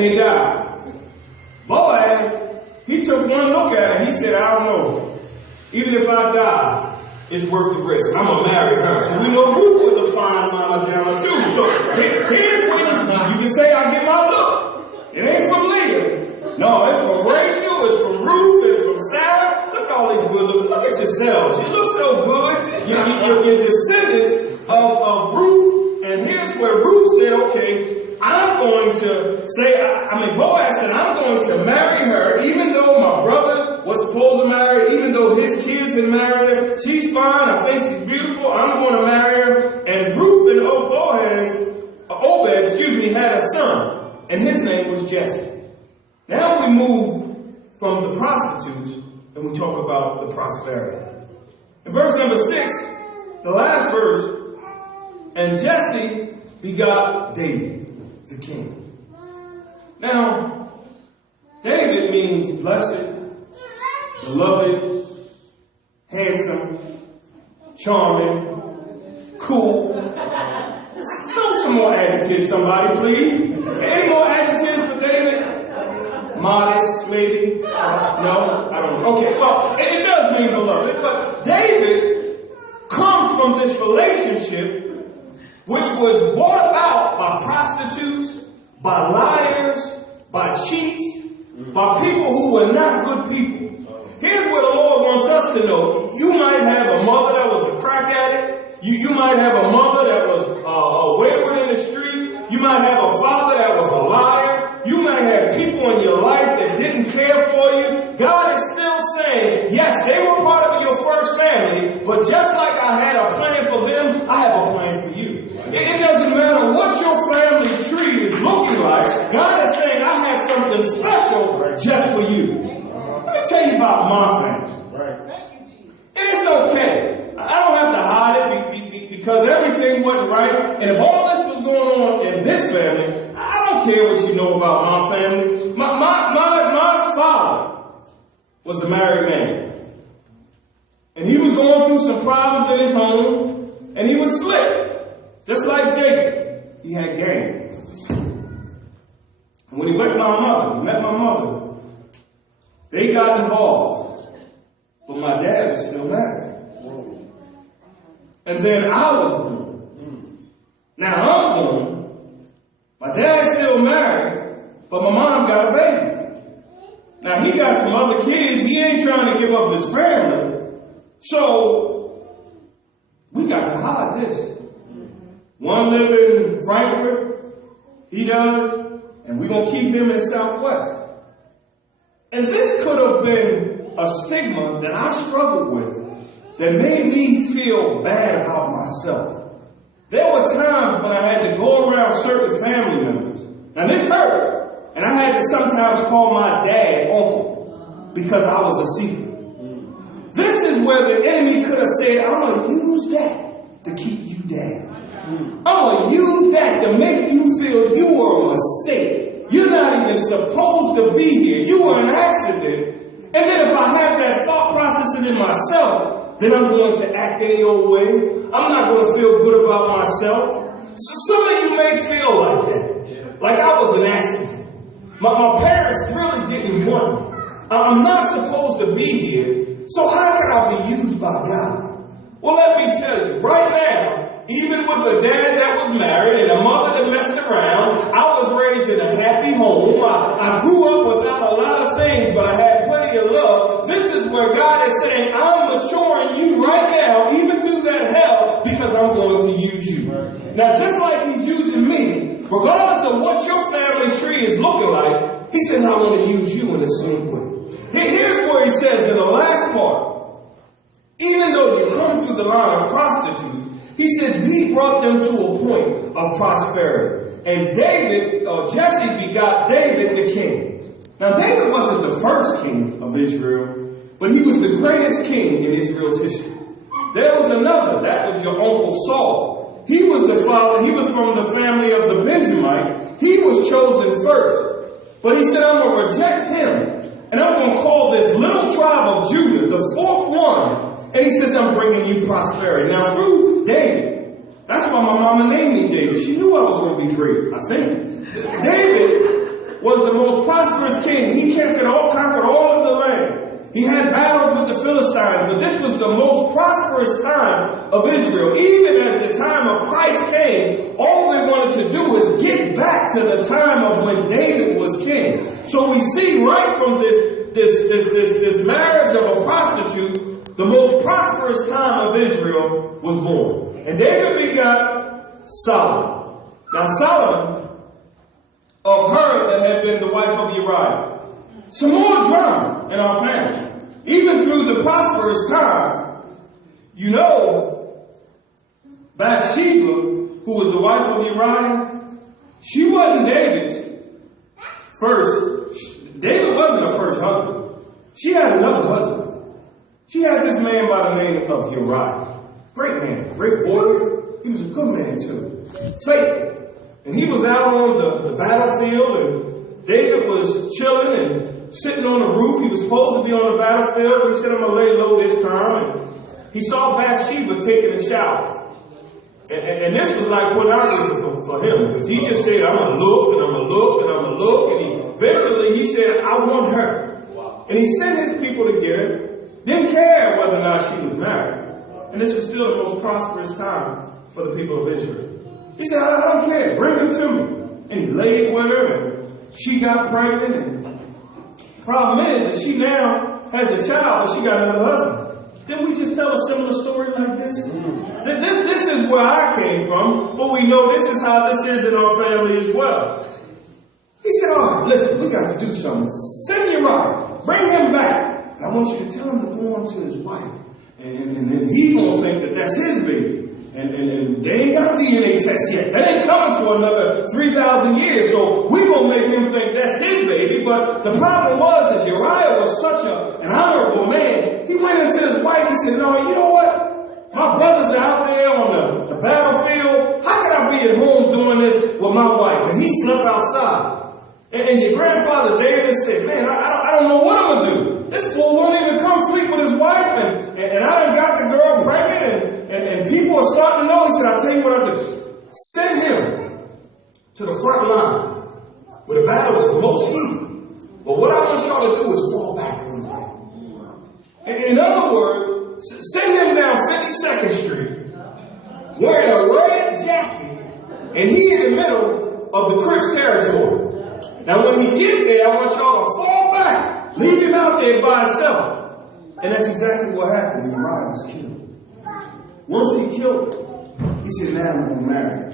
they died. Boaz, he took one look at her. He said, I don't know. Even if I die, it's worth the risk. I'm going to marry her. So we know Ruth was a fine mama jamma too. So here's where you can say I get my look. It ain't from Leah. No, it's from Rachel. It's from Ruth. It's from Sarah. Look at all these good looks. Look at yourselves. You look so good. You're descendants of Ruth. And here's where Ruth said, okay, I'm going to say, Boaz said, I'm going to marry her, even though my brother was supposed to marry her, even though his kids had married her. She's fine. I think she's beautiful. I'm going to marry her. And Ruth and Obed, had a son, and his name was Jesse. Now we move from the prostitutes, and we talk about the prosperity. In verse number 6, the last verse, and Jesse begot David, the king. Now, David means blessed, beloved, handsome, charming, cool. Throw some more adjectives, somebody, please. Any more adjectives for David? Modest, maybe? No? I don't know. Okay, well, it does mean beloved, but David comes from this relationship which was brought about by prostitutes, by liars, by cheats, by people who were not good people. Here's what the Lord wants us to know. You might have a mother that was a crack addict. You might have a mother that was wayward in the street. You might have a father that was a liar. You might have people in your life that didn't care for you. God is still saying, yes, they were part of your first family, but just like I had a plan for them, I have a plan for you. It doesn't matter what your family tree is looking like. God is saying, I have something special just for you. Let me tell you about my family. And it's okay. I don't have to hide it because everything wasn't right. And if all this was going on in this family, I don't care what you know about my family. My father was a married man. And he was going through some problems in his home. And he was slick. Just like Jacob. He had game. And when he met my mother, they got involved. But my dad was still married. And then I was born. Now I'm born. My dad's still married, but my mom got a baby. Now he got some other kids. He ain't trying to give up his family. So we got to hide this. One live in Frankfurt. He does. And we're going to keep him in Southwest. And this could have been a stigma that I struggled with that made me feel bad about myself. There were times when I had to go around certain family members. Now this hurt. And I had to sometimes call my dad uncle because I was a secret. This is where the enemy could have said, I'm going to use that to keep you down. I'm going to use that to make you feel you were a mistake. You're not even supposed to be here. You were an accident. And then if I have that thought processing in myself, then I'm going to act any old way. I'm not going to feel good about myself. So some of you may feel like that. Like I was an accident. My parents really didn't want me. I'm not supposed to be here. So how can I be used by God? Well, let me tell you, right now, even with a dad that was married and a mother that messed around, I was raised in a happy home. I grew up without a lot of things, but I had plenty of love. This is where God is saying, I'm maturing you right now, even through that hell, because I'm going to use you. Now, just like he's using me, regardless of what your family tree is looking like, he says, I want to use you in the same way. Here's where he says in the last part, even though you come through the line of prostitutes, he says he brought them to a point of prosperity. And Jesse begot David the king. Now David wasn't the first king of Israel, but he was the greatest king in Israel's history. There was another, that was your uncle Saul. He was the father, he was from the family of the Benjamites. He was chosen first. But he said, I'm going to reject him. And I'm going to call this little tribe of Judah, the fourth one. And he says, I'm bringing you prosperity. Now, through David, that's why my mama named me David. She knew I was going to be great, I think. David was prosperous king. He conquered all of the land. He had battles with the Philistines, but this was the most prosperous time of Israel. Even as the time of Christ came, all they wanted to do is get back to the time of when David was king. So we see right from this marriage of a prostitute, the most prosperous time of Israel was born. And David begot Solomon. Now Solomon, of her that had been the wife of Uriah. Some more drama in our family. Even through the prosperous times, you know, Bathsheba, who was the wife of Uriah, she wasn't David's first. David wasn't her first husband. She had another husband. She had this man by the name of Uriah. Great man, great warrior. He was a good man too. Faithful. And he was out on the battlefield, and David was chilling and sitting on the roof. He was supposed to be on the battlefield. He said, I'm going to lay low this time. And he saw Bathsheba taking a shower. And this was like pornography for him, because he just said, I'm going to look, and I'm going to look, and I'm going to look. And eventually he said, I want her. Wow. And he sent his people to get her. Didn't care whether or not she was married. And this was still the most prosperous time for the people of Israel. He said, I don't care. Bring her to me. And he laid with her, and she got pregnant. And the problem is that she now has a child, but she got another husband. Didn't we just tell a similar story like this? This is where I came from, but we know this is how this is in our family as well. He said, all right, listen, we got to do something. Send Uriah. Bring him back. And I want you to tell him to go on to his wife. And then he gonna think that that's his baby. And they ain't got a DNA test yet. That ain't coming for another 3,000 years. So we gonna make him think that's his baby. But the problem was Uriah was such an honorable man. He went into his wife and said, no, you know what? My brothers are out there on the battlefield. How can I be at home doing this with my wife? And he slept outside. And your grandfather David said, man, I don't know what I'm going to do. This fool won't even come sleep with his wife. And I done got the girl pregnant. And people are starting to know. He said, I'll tell you what I'll do. Send him to the front line where the battle is most heated. But what I want y'all to do is fall back a little bit. In other words, send him down 52nd Street wearing a red jacket. And he in the middle of the Crips territory. Now, when he get there, I want y'all to fall back. Leave him out there by himself. And that's exactly what happened when Uriah was killed. Once he killed her, he said, now I'm going to marry her.